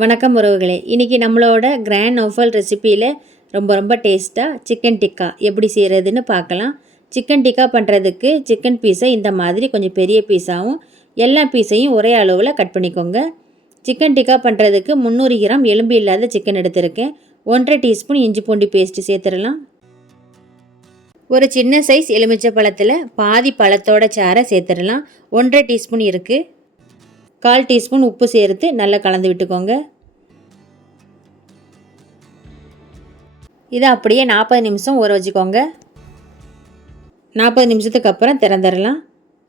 வணக்கம் உறவுகளே. இன்றைக்கி நம்மளோட கிராண்ட் நௌஃபல் ரெசிப்பியில் ரொம்ப டேஸ்ட்டாக சிக்கன் டிக்கா எப்படி செய்கிறதுன்னு பார்க்கலாம். சிக்கன் டிக்கா பண்ணுறதுக்கு சிக்கன் பீஸை இந்த மாதிரி கொஞ்சம் பெரிய பீஸாகவும் எல்லா பீஸையும் ஒரே அளவில் கட் பண்ணிக்கோங்க. சிக்கன் டிக்கா பண்ணுறதுக்கு 300 கிராம் எலும்பு இல்லாத சிக்கன் எடுத்திருக்கேன். 1.5 டீஸ்பூன் இஞ்சி பூண்டு பேஸ்ட்டு சேர்த்துடலாம். ஒரு சின்ன சைஸ் எலுமிச்சை பழத்தில் பாதி பழத்தோட சாறை சேர்த்துடலாம். 1.5 டீஸ்பூன் இருக்குது. 1/4 டீஸ்பூன் உப்பு சேர்த்து நல்லா கலந்து விட்டுக்கோங்க. இதை அப்படியே 40 நிமிஷம் ஊற வச்சுக்கோங்க. 40 நிமிஷத்துக்கு அப்புறம் திறந்துடலாம்.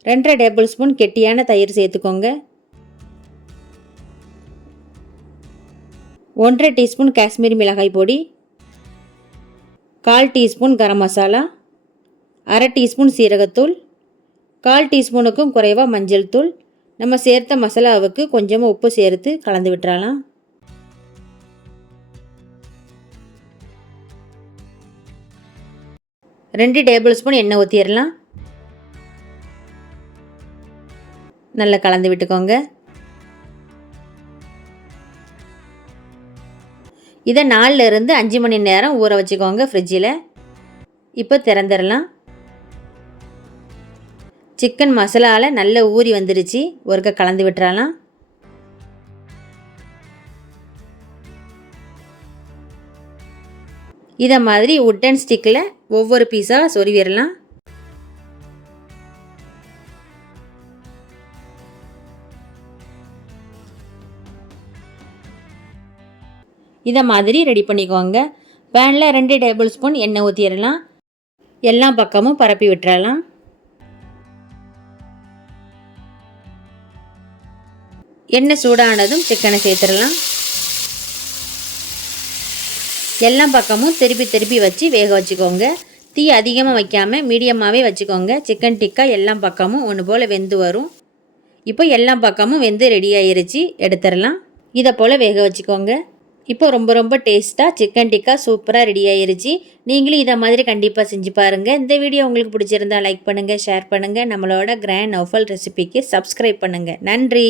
2.5 டேபிள் ஸ்பூன் கெட்டியான தயிர் சேர்த்துக்கோங்க. 1.5 டீஸ்பூன் காஷ்மீரி மிளகாய் பொடி, 1/4 டீஸ்பூன் கரம் மசாலா, 1/2 டீஸ்பூன் சீரகத்தூள், 1/4 டீஸ்பூனுக்கும் குறைவாக மஞ்சள் தூள். நம்ம சேர்த்த மசாலாவுக்கு கொஞ்சமாக உப்பு சேர்த்து கலந்து விட்டுறலாம். ரெண்டு டேபிள் ஸ்பூன் எண்ணெய் ஊற்றிடலாம். நல்லா கலந்து விட்டுக்கோங்க. இதை 4லேருந்து 5 மணி நேரம் ஊற வச்சுக்கோங்க ஃப்ரிட்ஜில். இப்போ திறந்துடலாம். சிக்கன் மசாலாவில் நல்ல ஊறி வந்துருச்சு. ஒருக்க கலந்து விட்டுறலாம். இதை மாதிரி உட்டன் ஸ்டிக்கில் ஒவ்வொரு பீஸாக சொருவிடலாம். இதை மாதிரி ரெடி பண்ணிக்கோங்க. பேனில் 2 டேபிள் ஸ்பூன் எண்ணெய் ஊற்றிடலாம். எல்லா பக்கமும் பரப்பி விட்டுறலாம். எண்ணெய் சூடானதும் சிக்கனை சேர்த்துடலாம். எல்லா பக்கமும் திருப்பி வச்சு வேக வச்சுக்கோங்க. தீ அதிகமாக வைக்காமல் மீடியமாகவே வச்சுக்கோங்க. சிக்கன் டிக்கா எல்லா பக்கமும் ஒன்று போல் வெந்து வரும். இப்போ எல்லா பக்கமும் வெந்து ரெடி ஆகிருச்சு. எடுத்துடலாம். இதை போல் வேக வச்சுக்கோங்க. இப்போ ரொம்ப டேஸ்ட்டாக சிக்கன் டிக்கா சூப்பராக ரெடி ஆகிருச்சு. நீங்களும் இதை மாதிரி கண்டிப்பாக செஞ்சு பாருங்கள். இந்த வீடியோ உங்களுக்கு பிடிச்சிருந்தா லைக் பண்ணுங்கள், ஷேர் பண்ணுங்கள். நம்மளோட கிராண்ட் நௌஃபல் ரெசிபிக்கு சப்ஸ்கிரைப் பண்ணுங்கள். நன்றி.